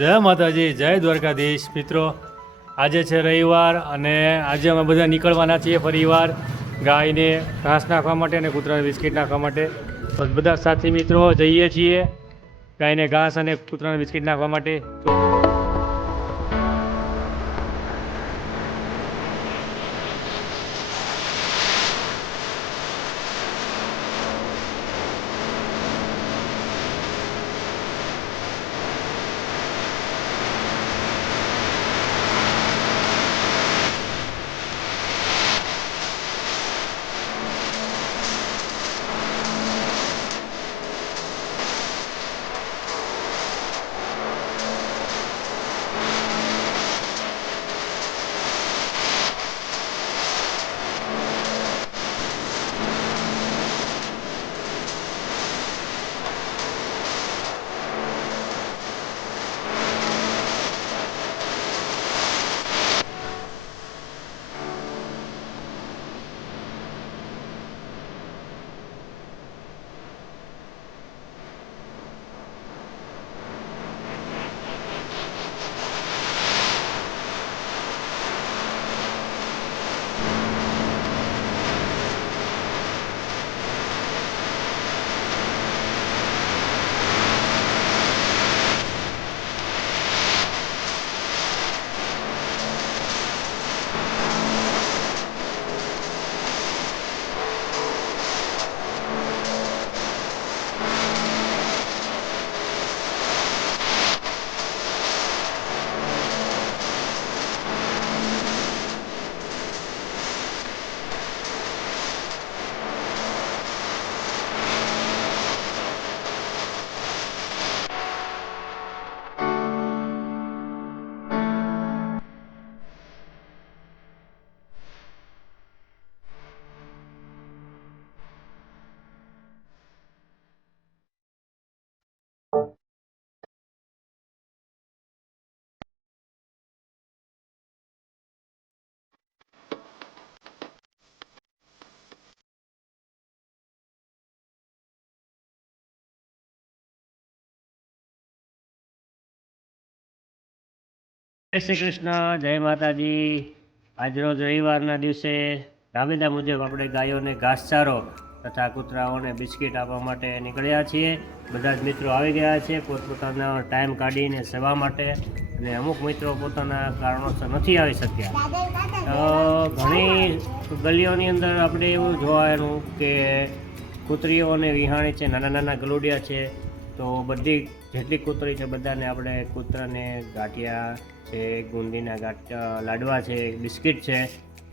જય માતાજી, જય દ્વારકાધીશ મિત્રો। આજે છે રવિવાર અને આજે અમે બધા નીકળવાના છીએ ફરીવાર ગાયને ઘાસ નાખવા માટે અને કૂતરાને બિસ્કિટ નાખવા માટે। તો બધા સાથી મિત્રો જઈએ છીએ ગાયને ઘાસ અને કૂતરાને બિસ્કિટ નાખવા માટે। જય શ્રી કૃષ્ણ, જય માતાજી। આજરોજ રવિવારના દિવસે રાબેતા મુજબ આપણે ગાયોને ઘાસચારો તથા કૂતરાઓને બિસ્કિટ આપવા માટે નીકળ્યા છીએ। બધા જ મિત્રો આવી ગયા છે પોતપોતાનો ટાઈમ કાઢીને સેવા માટે, અને અમુક મિત્રો પોતાના કારણોસર નથી આવી શક્યા। તો ઘણી ગલીઓની અંદર આપણે એવું જોવાનું કે કૂતરીઓને વિહાણી છે, નાના નાના ગલુડિયા છે। તો બધી જેટલી કૂતરી છે બધાને આપણે કૂતરાને ગાંઠિયા છે, ગુંદીના લાડવા છે, બિસ્કિટ છે,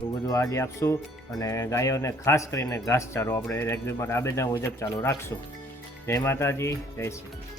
એવું બધું આજે આપશું। અને ગાયોને ખાસ કરીને ઘાસચારો આપણે રેગ્યુલર આબેદા મુજબ ચાલુ રાખશું। જય માતાજી, જય શ્રી